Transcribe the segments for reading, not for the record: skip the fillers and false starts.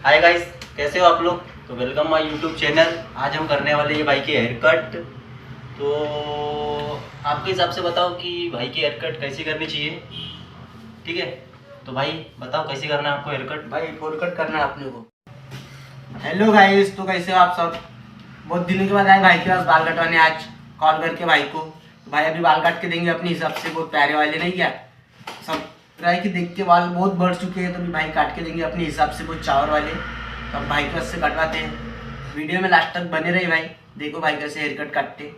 Hi guys, कैसे हो आप लोग। तो वेलकम माय यूट्यूब चैनल। आज हम करने वाले ये भाई की हेयर कट। तो आपके हिसाब से बताओ कि भाई की हेयर कट कैसी करनी चाहिए। ठीक है, तो भाई बताओ कैसे करना है आपको हेयर कट। भाई फोर कट करना है अपने को। हेलो गाइस, तो कैसे हो आप सब। बहुत दिनों के बाद आए भाई के पास बाल कटवाने। आज कॉल करके भाई को, तो भाई अभी बाल काट के देंगे अपने हिसाब से। बहुत प्यारे वाले नहीं क्या, सब ट्राई की देख के बाल बहुत बढ़ चुके हैं, तो अभी भाई काट के देंगे अपने हिसाब से बहुत चावर वाले। तो अब भाई के पास से कटवाते हैं। वीडियो में लास्ट तक बने रहे भाई, देखो भाई कैसे हेयर कट काटते।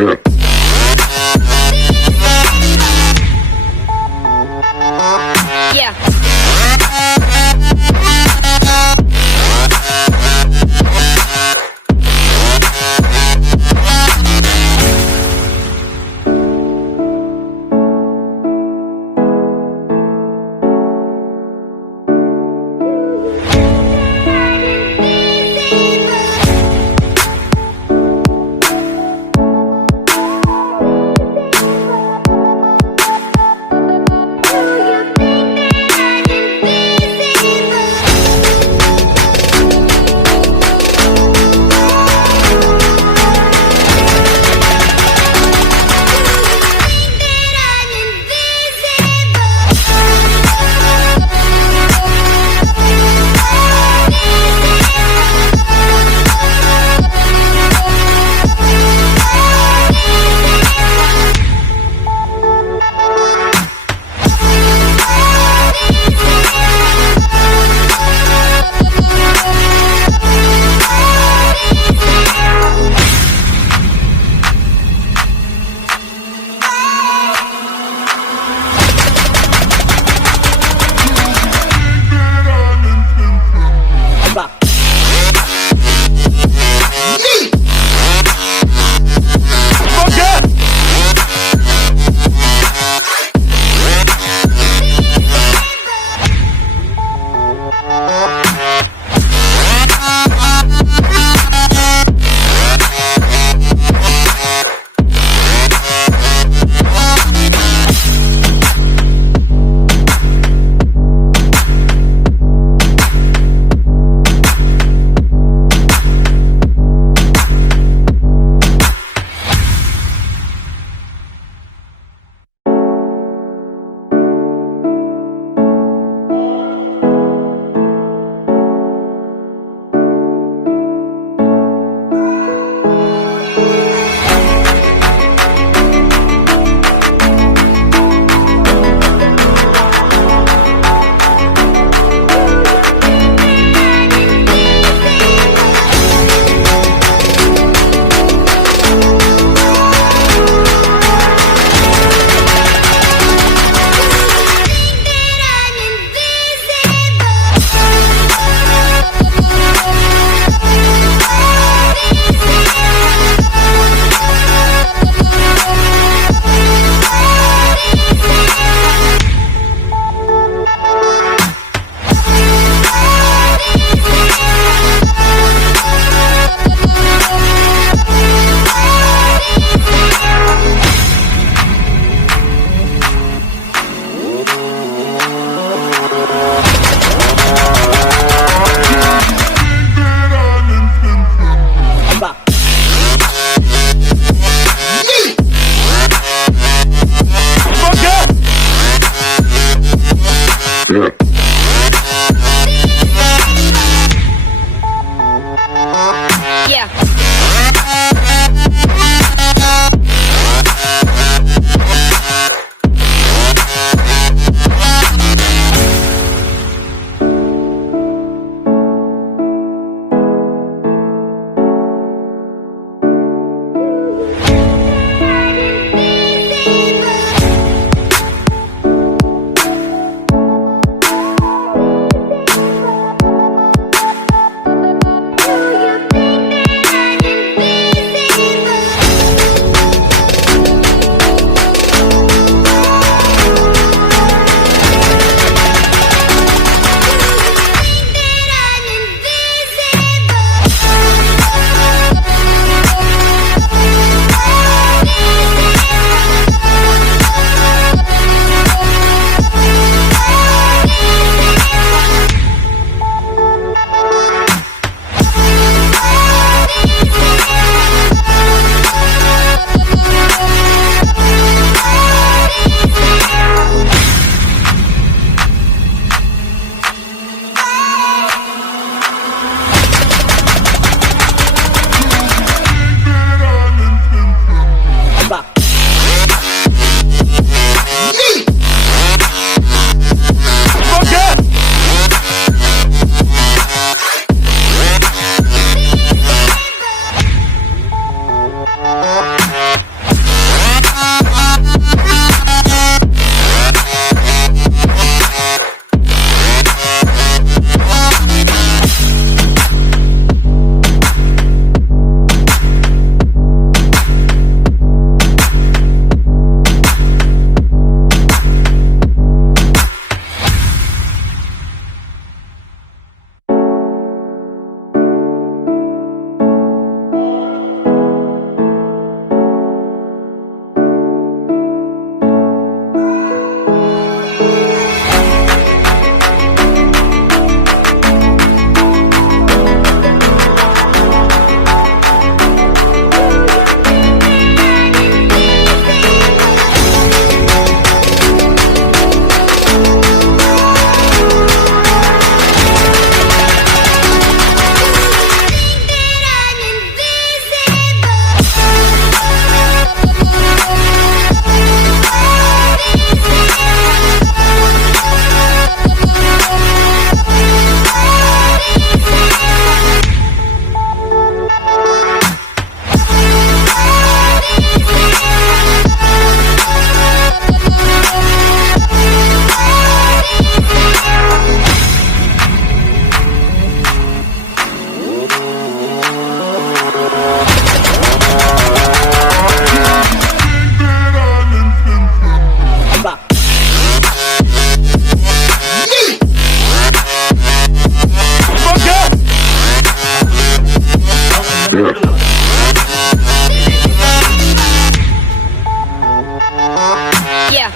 Yeah. बाद में मिलूंगा। Yeah.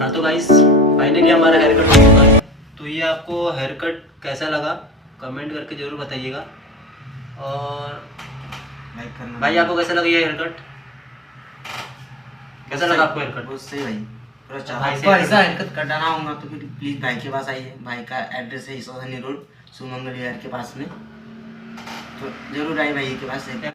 हाँ तो गाइस फाइनली हमारा हेयर कट हो चुका है। तो ये आपको हेयर कट कैसा लगा कमेंट करके जरूर बताइएगा। और लाइक करना भाई आपको कैसा लगा ये हेयर कट, कैसा लगा आपको हेयर कट? बहुत सही भाई। तो भाई से आपको ऐसा हेयरकट कटाना होगा तो फिर प्लीज भाई के पास आइए। भाई का एड्रेस है ईसासनी रोड सुमंगल विहार के पास में। तो जरूर आइए भाई के पास।